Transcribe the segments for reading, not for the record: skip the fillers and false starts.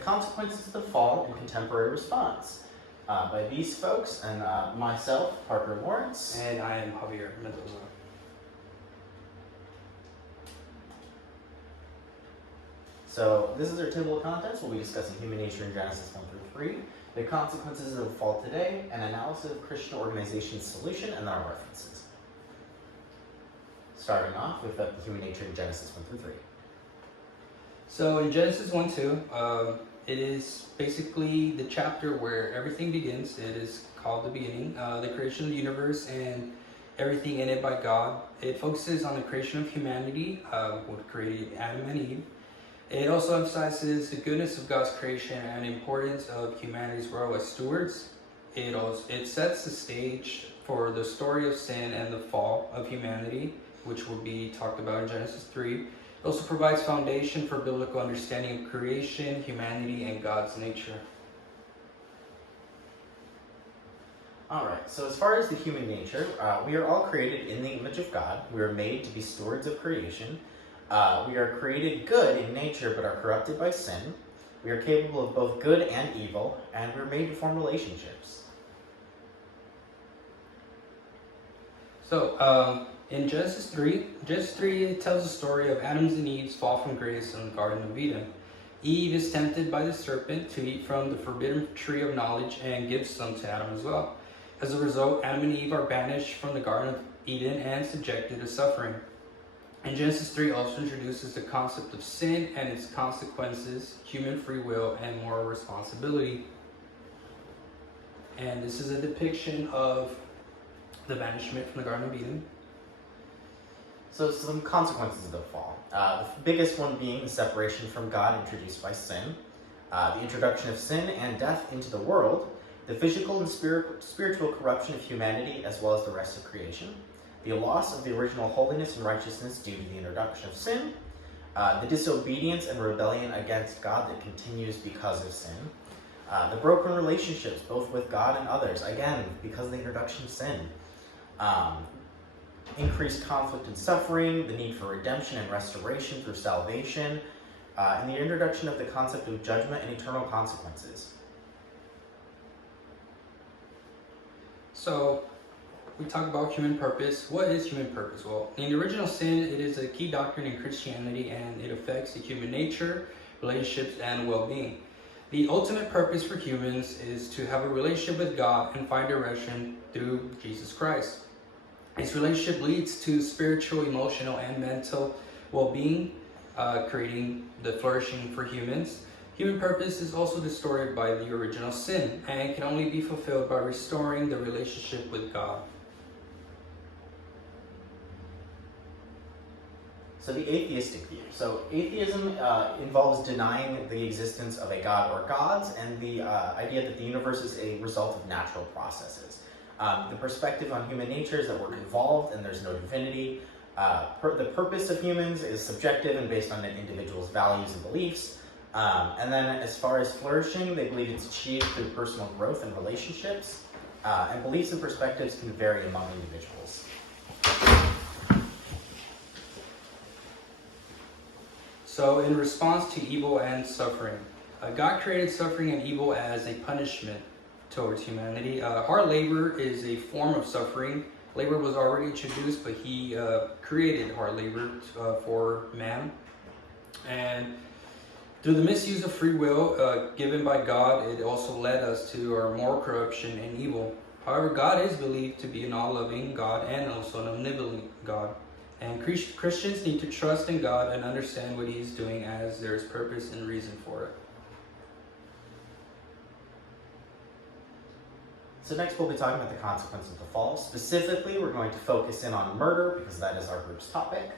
Consequences of the Fall and Contemporary Response, by these folks and myself, Parker Lawrence. And I am Javier Mendoza. So this is our table of contents. We'll be discussing human nature in Genesis 1 through 3, the consequences of the fall today, an analysis of Christian organization's solution, and then our references. Starting off with the human nature in Genesis 1 through 3. So in Genesis 1-2, it is basically the chapter where everything begins. It is called the beginning, the creation of the universe and everything in it by God. It focuses on the creation of humanity, what created Adam and Eve. It also emphasizes the goodness of God's creation and importance of humanity's role as stewards. It sets the stage for the story of sin and the fall of humanity, which will be talked about in Genesis 3. It also provides foundation for biblical understanding of creation, humanity, and God's nature. Alright, so as far as the human nature, we are all created in the image of God. We are made to be stewards of creation. We are created good in nature but are corrupted by sin. We are capable of both good and evil, and we're made to form relationships. So, in Genesis 3, it tells the story of Adam's and Eve's fall from grace in the Garden of Eden. Eve is tempted by the serpent to eat from the forbidden tree of knowledge and gives some to Adam as well. As a result, Adam and Eve are banished from the Garden of Eden and subjected to suffering. And Genesis 3 also introduces the concept of sin and its consequences, human free will, and moral responsibility. And this is a depiction of the banishment from the Garden of Eden. So some consequences of the fall. The biggest one being the separation from God introduced by sin, the introduction of sin and death into the world, the physical and spiritual corruption of humanity as well as the rest of creation, the loss of the original holiness and righteousness due to the introduction of sin, the disobedience and rebellion against God that continues because of sin, the broken relationships both with God and others, again, because of the introduction of sin, increased conflict and suffering, the need for redemption and restoration through salvation, and the introduction of the concept of judgment and eternal consequences. So, we talk about human purpose. What is human purpose? Well, in the original sin, it is a key doctrine in Christianity and it affects the human nature, relationships, and well-being. The ultimate purpose for humans is to have a relationship with God and find direction through Jesus Christ. This relationship leads to spiritual, emotional, and mental well-being, creating the flourishing for humans. Human purpose is also distorted by the original sin and can only be fulfilled by restoring the relationship with God. So the atheistic view. So atheism involves denying the existence of a god or gods and the idea that the universe is a result of natural processes. The perspective on human nature is that we're involved and there's no divinity. The purpose of humans is subjective and based on an individual's values and beliefs. And then as far as flourishing, they believe it's achieved through personal growth and relationships. And beliefs and perspectives can vary among individuals. So in response to evil and suffering, God created suffering and evil as a punishment towards humanity. Hard labor is a form of suffering. Labor was already introduced, but he created hard labor for man. And through the misuse of free will given by God, it also led us to our moral corruption and evil. However, God is believed to be an all-loving God and also an omnipotent God. And Christians need to trust in God and understand what He's doing as there is purpose and reason for it. So next we'll be talking about the consequences of the fall. Specifically, we're going to focus in on murder because that is our group's topic.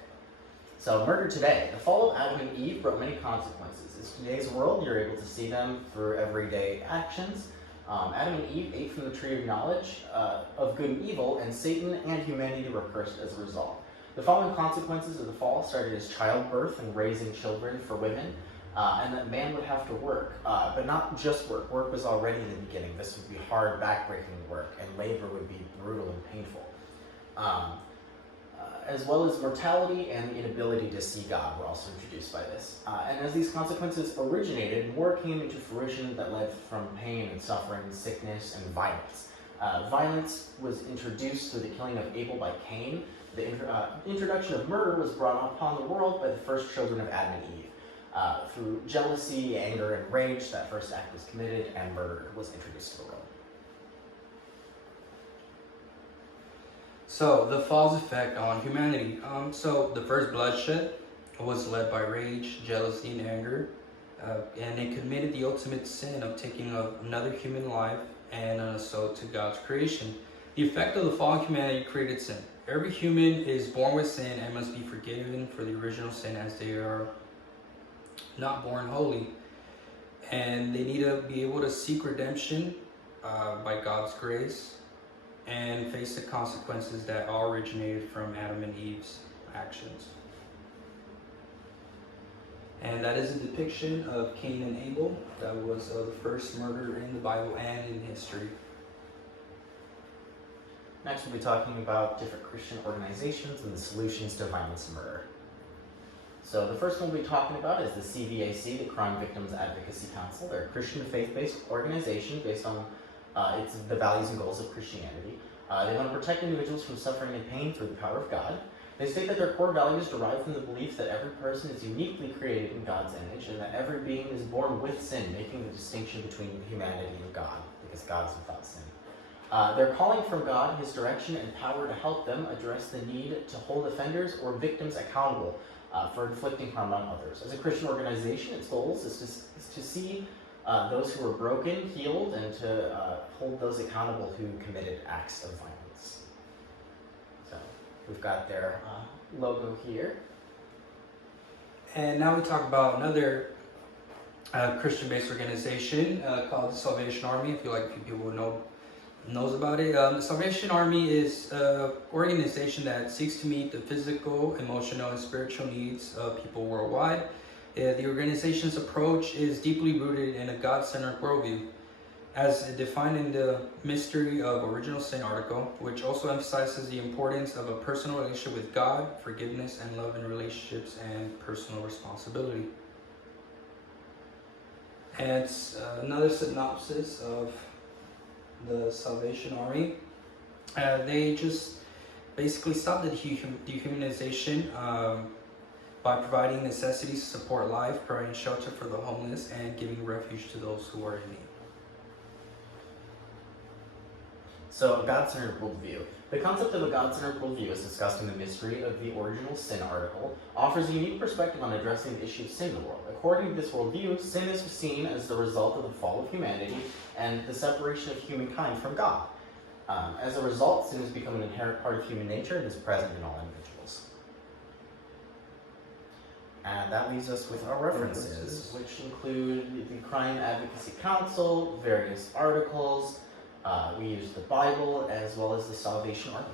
So murder today. The fall of Adam and Eve brought many consequences. In today's world, you're able to see them for everyday actions. Adam and Eve ate from the tree of knowledge of good and evil, and Satan and humanity were cursed as a result. The following consequences of the fall started as childbirth and raising children for women, and that man would have to work, but not just work. Work was already in the beginning. This would be hard, backbreaking work, and labor would be brutal and painful. as well as mortality and the inability to see God were also introduced by this. And as these consequences originated, more came into fruition that led from pain and suffering, sickness, and violence. Violence was introduced through the killing of Abel by Cain. The introduction of murder was brought upon the world by the first children of Adam and Eve. Through jealousy, anger, and rage, that first act was committed and murder was introduced to the world. So the fall's effect on humanity. So the first bloodshed was led by rage, jealousy, and anger, and it committed the ultimate sin of taking another human life and an assault to God's creation. The effect of the fall on humanity created sin. Every human is born with sin and must be forgiven for the original sin, as they are not born holy, and they need to be able to seek redemption by God's grace and face the consequences that all originated from Adam and Eve's actions. And that is a depiction of Cain and Abel. That was the first murder in the Bible and in history. Next, we'll be talking about different Christian organizations and the solutions to violence and murder. So the first one we'll be talking about is the CVAC, the Crime Victims Advocacy Council. They're a Christian faith-based organization based on the values and goals of Christianity. They want to protect individuals from suffering and pain through the power of God. They state that their core values derive from the belief that every person is uniquely created in God's image and that every being is born with sin, making the distinction between humanity and God, because God is without sin. They're calling from God his direction and power to help them address the need to hold offenders or victims accountable for inflicting harm on others. As a Christian organization, its goals is to see those who are broken healed and to hold those accountable who committed acts of violence. So we've got their logo here. And now we talk about another Christian-based organization called the Salvation Army. I feel like a few people knows about it. The Salvation Army is an organization that seeks to meet the physical, emotional, and spiritual needs of people worldwide. The organization's approach is deeply rooted in a God-centered worldview, as defined in the Mystery of Original Sin article, which also emphasizes the importance of a personal relationship with God, forgiveness and love in relationships, and personal responsibility. And another synopsis of the Salvation Army. They just basically stop the dehumanization by providing necessities to support life, providing shelter for the homeless, and giving refuge to those who are in need. So, a God-centered worldview. The concept of a God-centered worldview, as discussed in the Mystery of the Original Sin article, offers a unique perspective on addressing the issue of sin in the world. According to this worldview, sin is seen as the result of the fall of humanity and the separation of humankind from God. As a result, sin has become an inherent part of human nature and is present in all individuals. And that leaves us with our references, which include the Crime Advocacy Council, various articles. We use the Bible as well as the Salvation Army.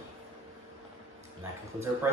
And that concludes our presentation.